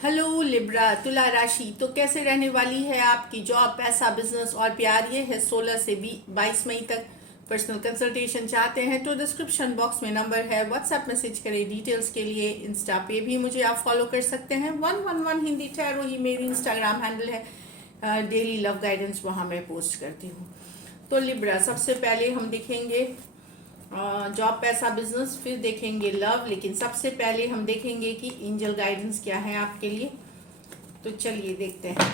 Hello Libra तुला राशि। तो कैसे रहने वाली है आपकी जॉब, पैसा, बिजनेस और प्यार। ये है 16 से 22 मई तक। पर्सनल कंसल्टेशन चाहते हैं तो डिस्क्रिप्शन बॉक्स में नंबर है, व्हाट्सएप मैसेज करें डिटेल्स के लिए। इंस्टा पे भी मुझे आप फॉलो कर सकते हैं। 111 हिंदी टैरो ही मेरी इंस्टाग्राम हैंडल है। डेली लव गाइडेंस वहाँ मैं पोस्ट करती हूँ। तो लिब्रा, सबसे पहले हम देखेंगे जॉब, पैसा, बिजनेस, फिर देखेंगे लव। लेकिन सबसे पहले हम देखेंगे कि एंजल गाइडेंस क्या है आपके लिए। तो चलिए देखते हैं।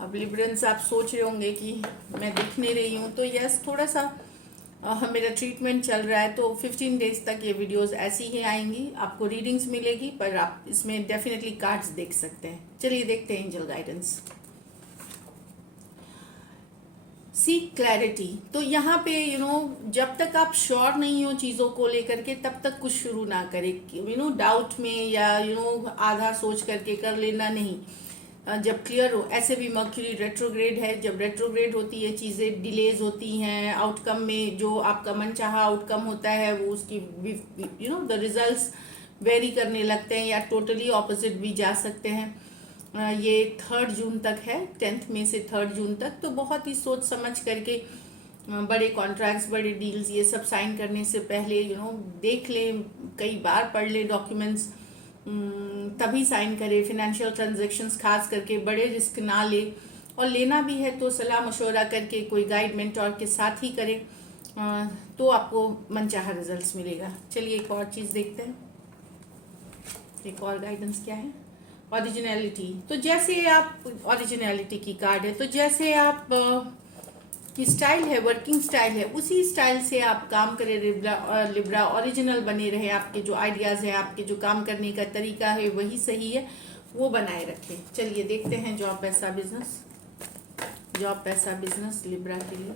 अब लिब्रेंस, आप सोच रहे होंगे कि मैं दिख नहीं रही हूँ। तो यस, थोड़ा सा मेरा ट्रीटमेंट चल रहा है, तो 15 डेज तक ये वीडियोस ऐसी ही आएंगी। आपको रीडिंग्स मिलेगी, पर आप इसमें डेफिनेटली कार्ड्स देख सकते हैं। चलिए देखते हैं एंजल गाइडेंस। Seek clarity. तो यहाँ पे जब तक आप श्योर नहीं हो चीज़ों को लेकर के, तब तक कुछ शुरू ना करें। डाउट में या आधा सोच करके कर लेना नहीं। जब क्लियर हो। ऐसे भी मर्क्यूरी रेट्रोग्रेड है। जब रेट्रोग्रेड होती है चीज़ें डिलेज होती हैं आउटकम में। जो आपका मनचाहा आउटकम होता है वो उसकी द रिजल्ट्स वेरी करने लगते हैं या टोटली ऑपोजिट भी जा सकते हैं। ये 3 जून तक है, 10 मई से 3 जून तक। तो बहुत ही सोच समझ करके बड़े कॉन्ट्रैक्ट्स, बड़े डील्स, ये सब साइन करने से पहले देख लें, कई बार पढ़ लें डॉक्यूमेंट्स, तभी साइन करें। फिनेंशियल ट्रांजैक्शंस खास करके बड़े रिस्क ना ले, और लेना भी है तो सलाह मशवरा करके कोई गाइड मेंटोर के साथ ही करें। तो आपको मनचाहा रिजल्ट्स मिलेगा। चलिए एक और चीज़ देखते हैं, एक और गाइडेंस क्या है। ओरिजिनलिटी। तो जैसे आप, ओरिजिनलिटी की कार्ड है, तो जैसे आप की स्टाइल है, वर्किंग स्टाइल है, उसी स्टाइल से आप काम करें लिब्रा। ओरिजिनल बने रहे। आपके जो आइडियाज़ हैं, आपके जो काम करने का तरीका है वही सही है, वो बनाए रखें। चलिए देखते हैं जॉब, पैसा, बिजनेस। जॉब, पैसा, बिजनेस लिब्रा के लिए।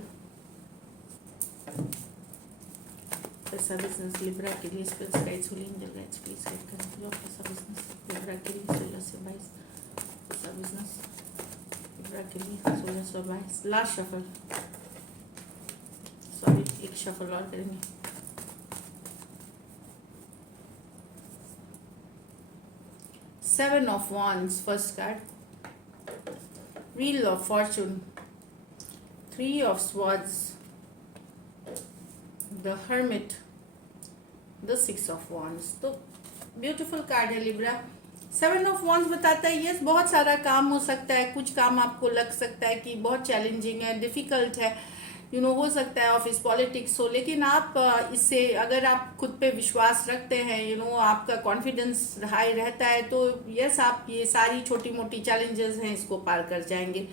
पैसा, बिजनेस लिब्रा के लिए space guides, Holi angel guides please guide करें। जॉब, पैसा, बिजनेस लिब्रा के लिए 16 से 22। पैसा, बिजनेस लिब्रा के लिए 16 से 22। लास्ट शफल, सॉरी, एक शफल और करेंगे। Seven of wands first card, wheel of Fortune, 3 of swords, the hermit, the 6 of wands। तो ब्यूटीफुल कार्ड है लिब्रा। 7 ऑफ wands बताता है यस, बहुत सारा काम हो सकता है। कुछ काम आपको लग सकता है कि बहुत चैलेंजिंग है, डिफिकल्ट है, हो सकता है ऑफिस पॉलिटिक्स हो। लेकिन आप इससे, अगर आप खुद पे विश्वास रखते हैं, आपका कॉन्फिडेंस हाई रहता है, तो यस, आप ये सारी छोटी मोटी चैलेंजेस हैं इसको पार कर जाएंगे।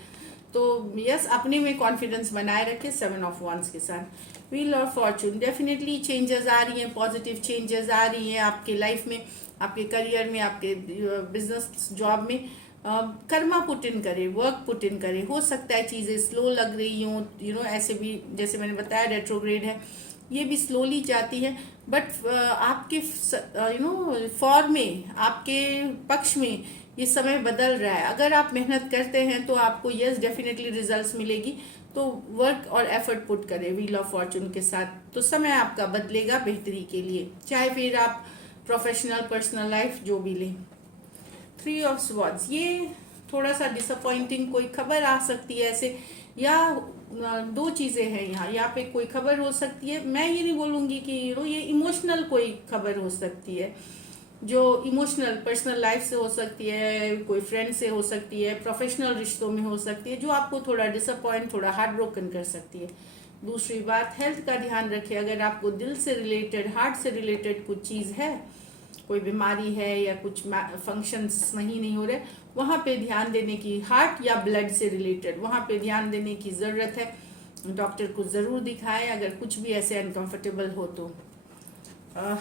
तो यस, अपने में कॉन्फिडेंस बनाए रखें 7 ऑफ wands के साथ। Wheel of fortune, definitely changes आ रही हैं, पॉजिटिव चेंजेस आ रही हैं आपके लाइफ में, आपके करियर में, आपके बिजनेस जॉब में। कर्मा पुट इन करे, वर्क पुट इन करे। हो सकता है चीज़ें स्लो लग रही हों, ऐसे भी जैसे मैंने बताया रेट्रोग्रेड है, ये भी स्लोली जाती है, बट आपके फॉर में, आपके पक्ष में ये समय बदल रहा है। अगर आप मेहनत करते हैं तो आपको यस डेफिनेटली रिजल्ट्स मिलेगी। तो वर्क और एफर्ट पुट करें व्हील ऑफ फॉर्चून के साथ, तो समय आपका बदलेगा बेहतरी के लिए, चाहे फिर आप प्रोफेशनल, पर्सनल लाइफ जो भी लें। 3 ऑफ स्वॉर्ड्स, ये थोड़ा सा डिसअपॉइंटिंग कोई खबर आ सकती है ऐसे, या 2 चीज़ें हैं यहाँ पे कोई खबर हो सकती है। मैं ये नहीं बोलूँगी कि ये इमोशनल कोई खबर हो सकती है, जो इमोशनल पर्सनल लाइफ से हो सकती है, कोई फ्रेंड से हो सकती है, प्रोफेशनल रिश्तों में हो सकती है, जो आपको थोड़ा डिसअपॉइंट, थोड़ा हार्ट ब्रोकन कर सकती है। दूसरी बात, हेल्थ का ध्यान रखें। अगर आपको दिल से रिलेटेड, हार्ट से रिलेटेड कुछ चीज़ है, कोई बीमारी है या कुछ फंक्शंस नहीं हो रहे, वहाँ पे ध्यान देने की, हार्ट या ब्लड से रिलेटेड वहाँ पे ध्यान देने की ज़रूरत है। डॉक्टर को ज़रूर दिखाएं अगर कुछ भी ऐसे अनकंफर्टेबल हो तो।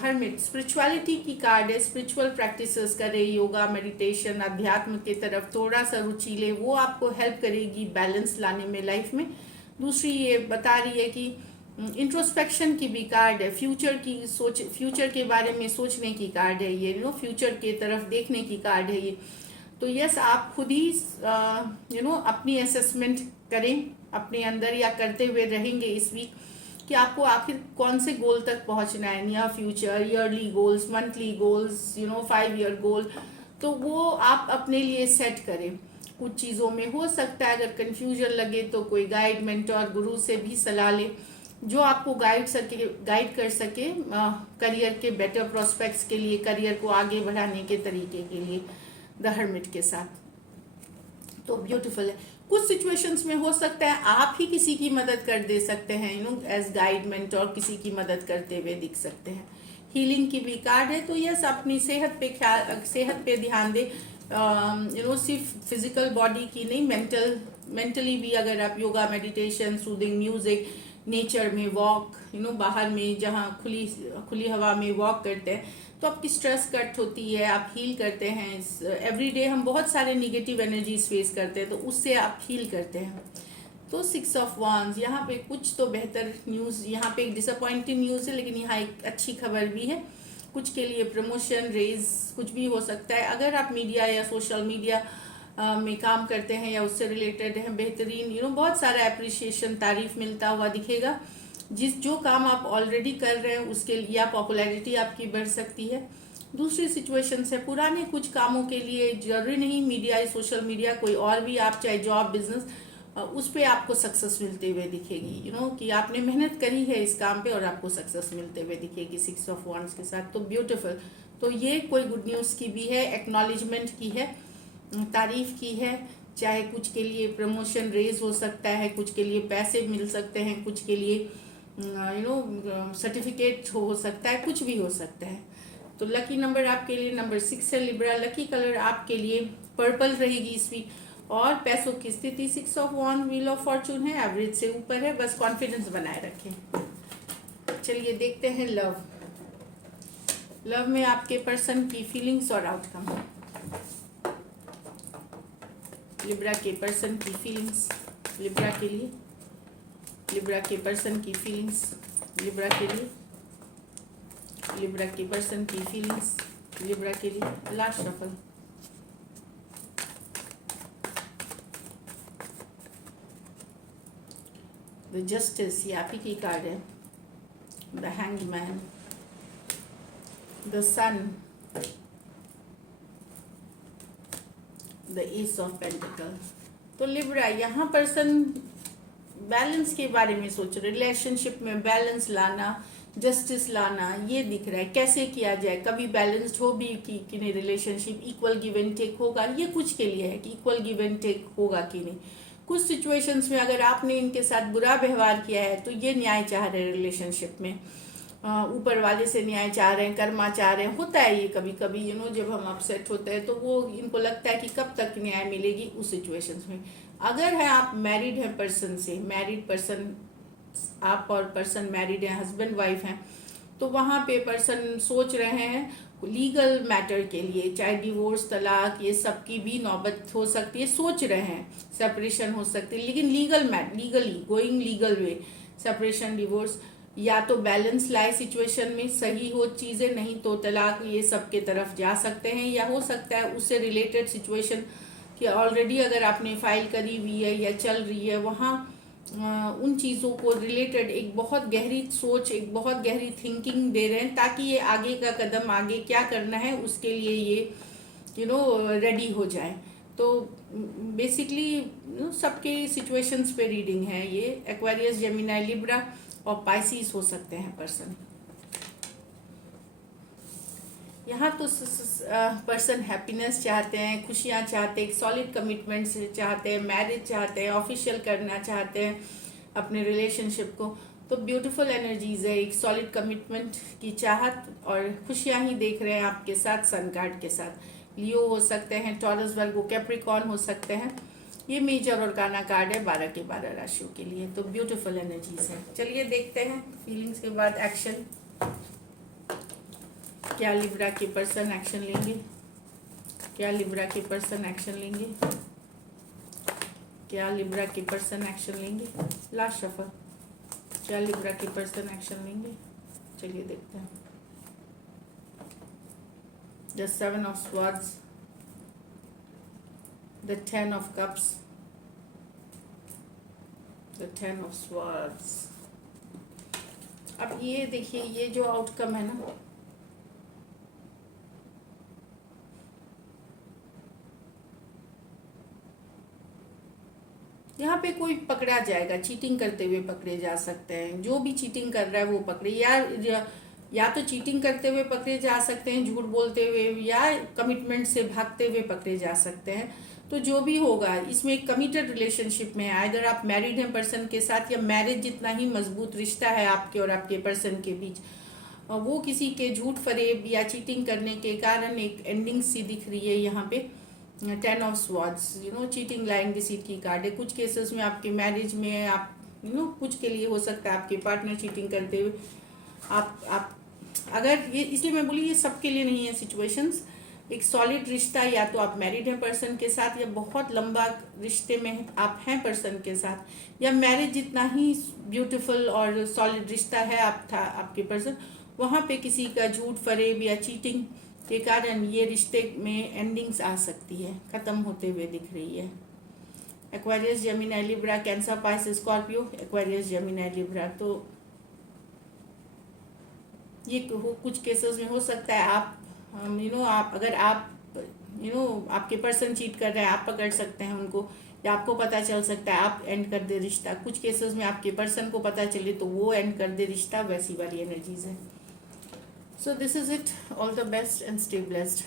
हर्मिट, स्पिरिचुअलिटी की कार्ड है। स्पिरिचुअल प्रैक्टिसेस करें, योगा, मेडिटेशन, अध्यात्म की तरफ थोड़ा सा रुचि ले, वो आपको हेल्प करेगी बैलेंस लाने में लाइफ में। दूसरी ये बता रही है कि इंट्रोस्पेक्शन की भी कार्ड है, फ्यूचर की सोच, फ्यूचर के बारे में सोचने की कार्ड है ये, फ्यूचर के तरफ देखने की कार्ड है ये। तो यस, आप खुद ही अपनी असेसमेंट करें अपने अंदर, या करते हुए रहेंगे इस वीक, कि आपको आखिर कौन से गोल तक पहुंचना है, near future, yearly goals, monthly goals, 5 year goal, तो वो आप अपने लिए सेट करें। कुछ चीज़ों में हो सकता है अगर कंफ्यूजन लगे तो कोई गाइड मेंटोर गुरु से भी सलाह ले, जो आपको गाइड कर सके करियर के बेटर प्रोस्पेक्ट्स के लिए, करियर को आगे बढ़ाने के तरीके के लिए, द हर्मिट के साथ। तो ब्यूटीफुल है। कुछ सिचुएशंस में हो सकता है आप ही किसी की मदद कर दे सकते हैं, एज गाइड मेंटोर किसी की मदद करते हुए दिख सकते हैं। हीलिंग की भी कार्ड है, तो यस अपनी सेहत पे ध्यान दे, सिर्फ फिजिकल बॉडी की नहीं, मेंटली भी। अगर आप yoga, meditation, soothing music, nature में वॉक, बाहर में जहाँ खुली हवा में वॉक करते हैं तो आपकी स्ट्रेस कट होती है, आप हील करते हैं। एवरी डे हम बहुत सारे निगेटिव एनर्जीज फेस करते हैं, तो उससे आप हील करते हैं। तो 6 ऑफ वांड्स, यहाँ पे कुछ तो बेहतर न्यूज़, यहाँ पे एक डिसअपॉइंटिंग न्यूज़ है, लेकिन यहाँ एक अच्छी खबर भी है। कुछ के लिए प्रमोशन, रेज, कुछ भी हो सकता है। अगर आप मीडिया या सोशल मीडिया में काम करते हैं या उससे रिलेटेड हैं, बेहतरीन बहुत सारा अप्रिसिएशन, तारीफ मिलता हुआ दिखेगा। जो काम आप ऑलरेडी कर रहे हैं उसके लिए या पॉपुलैरिटी आपकी बढ़ सकती है। दूसरी सिचुएशन से पुराने कुछ कामों के लिए, जरूरी नहीं मीडिया या सोशल मीडिया, कोई और भी, आप चाहे जॉब, बिजनेस, उस पर आपको सक्सेस मिलते हुए दिखेगी। कि आपने मेहनत करी है इस काम पे और आपको सक्सेस मिलते हुए दिखेगी 6 ऑफ वांड्स के साथ। तो ब्यूटीफुल। तो ये कोई गुड न्यूज़ की भी है, एक्नॉलेजमेंट की है, तारीफ की है। चाहे कुछ के लिए प्रमोशन, रेज हो सकता है, कुछ के लिए पैसे मिल सकते हैं, कुछ के लिए सर्टिफिकेट हो सकता है, कुछ भी हो सकता है। तो लकी नंबर आपके लिए नंबर 6 है लिब्रा। लकी कलर आपके लिए पर्पल रहेगी इस वीक। और पैसों की स्थिति 6 ऑफ वांड, व्हील ऑफ फॉर्चून है, एवरेज से ऊपर है, बस कॉन्फिडेंस बनाए रखें। चलिए देखते हैं लव में आपके पर्सन की फीलिंग्स और आउटकम। लिब्रा के पर्सन की फीलिंग्स, लिब्रा के लिए, लिब्रा के पर्सन की फीलिंग्स, लिब्रा के लिए, लिब्रा के पर्सन की फीलिंग्स, लिब्रा के लिए। Last shuffle. द जस्टिस, ये आप ही की कार्ड है। The hanged man, the sun, the ace of pentacle. तो लिब्रा, यहाँ पर्सन बैलेंस के बारे में सोच रहे, रिलेशनशिप में बैलेंस लाना, जस्टिस लाना, ये दिख रहा है। कैसे किया जाए, कभी बैलेंस्ड हो भी कि नहीं relationship, equal give and take होगा, ये कुछ के लिए है कि इक्वल गिव एंड टेक होगा कि नहीं। कुछ सिचुएशंस में अगर आपने इनके साथ बुरा व्यवहार किया है तो ये न्याय चाह रहे हैं रिलेशनशिप में, ऊपर वाले से न्याय चाह रहे हैं, कर्मा चाह रहे हैं। होता है ये कभी कभी, जब हम अपसेट होते हैं तो वो इनको लगता है कि कब तक न्याय मिलेगी उस सिचुएशंस में। अगर है आप मैरिड हैं पर्सन से, मैरिड पर्सन आप और पर्सन मैरिड हैं, हस्बैंड वाइफ हैं, तो वहाँ पे पर्सन सोच रहे हैं लीगल मैटर के लिए, चाहे डिवोर्स, तलाक, ये सब की भी नौबत हो सकती है, सोच रहे हैं सेपरेशन हो सकती है, लेकिन legally going legal way, separation, divorce, या तो बैलेंस लाए सिचुएशन में, सही हो चीज़ें, नहीं तो तलाक, ये सब के तरफ जा सकते हैं। या हो सकता है उससे रिलेटेड सिचुएशन कि ऑलरेडी अगर आपने फाइल करी हुई है या चल रही है, वहाँ उन चीज़ों को रिलेटेड एक बहुत गहरी सोच, एक बहुत गहरी थिंकिंग दे रहे हैं, ताकि ये आगे का कदम, आगे क्या करना है उसके लिए ये रेडी हो जाए। तो बेसिकली सबके सिचुएशंस पे रीडिंग है ये। एक्वेरियस, जेमिनी, लिब्रा और पाइसिस हो सकते हैं पर्सन। यहाँ तो पर्सन हैप्पीनेस चाहते हैं, खुशियाँ चाहते हैं, सॉलिड कमिटमेंट चाहते हैं, मैरिज चाहते हैं, ऑफिशियल करना चाहते हैं अपने रिलेशनशिप को। तो ब्यूटीफुल एनर्जीज है, एक सॉलिड कमिटमेंट की चाहत और खुशियाँ ही देख रहे हैं आपके साथ सन कार्ड के साथ। लियो हो सकते हैं, टॉरस, वर्गो, कैप्रिकॉर्न हो सकते हैं। ये मेजर और गाना कार्ड है 12 के 12 राशियों के लिए। तो ब्यूटीफुल एनर्जीज है। चलिए देखते हैं फीलिंग्स के बाद एक्शन। क्या लिब्रा के पर्सन एक्शन लेंगे, क्या लिब्रा के पर्सन एक्शन लेंगे, क्या लिब्रा के पर्सन एक्शन लेंगे। Last shuffle. क्या लिब्रा के पर्सन एक्शन लेंगे, चलिए देखते हैं। The 7 of swords, the 10 of cups, the 10 of swords. अब ये देखिए, ये जो आउटकम है ना, यहाँ पे कोई पकड़ा जाएगा, चीटिंग करते हुए पकड़े जा सकते हैं। जो भी चीटिंग कर रहा है वो पकड़े, या तो चीटिंग करते हुए पकड़े जा सकते हैं, झूठ बोलते हुए, या कमिटमेंट से भागते हुए पकड़े जा सकते हैं। तो जो भी होगा, इसमें एक कमिटेड रिलेशनशिप में है। इधर आप मैरिड हैं पर्सन के साथ, या मैरिज जितना ही मजबूत रिश्ता है आपके और आपके पर्सन के बीच, वो किसी के झूठ फरेब या चीटिंग करने के कारण एक एंडिंग सी दिख रही है यहाँ पे। 10 of swords, cheating, lying, deceit की कार्ड है। कुछ केसेस में आपके मैरिज में आप कुछ के लिए हो सकता है आपके पार्टनर चीटिंग करते हुए आप अगर ये, इसलिए मैं बोली ये सबके लिए नहीं है सिचुएशंस। एक सॉलिड रिश्ता, या तो आप मैरिड हैं पर्सन के साथ, या बहुत लंबा रिश्ते में आप हैं पर्सन के साथ, या मैरिज जितना ही ब्यूटीफुल और सॉलिड रिश्ता है आपके पर्सन, वहाँ पे किसी का झूठ फरेब या चीटिंग के कारण ये रिश्ते में एंडिंग्स आ सकती है, खत्म होते हुए दिख रही है। Aquarius, Gemini, Libra, cancer, Pisces, Scorpio, Aquarius, Gemini, Libra. तो ये कुछ केसेस में हो सकता है आप आप अगर आप आपके पर्सन चीट कर रहे हैं, आप पकड़ सकते हैं उनको, या आपको पता चल सकता है आप एंड कर दे रिश्ता। कुछ केसेस में आपके पर्सन को पता चले तो वो एंड कर दे रिश्ता, वैसी वाली एनर्जीज है। So this is it, all the best and stay blessed.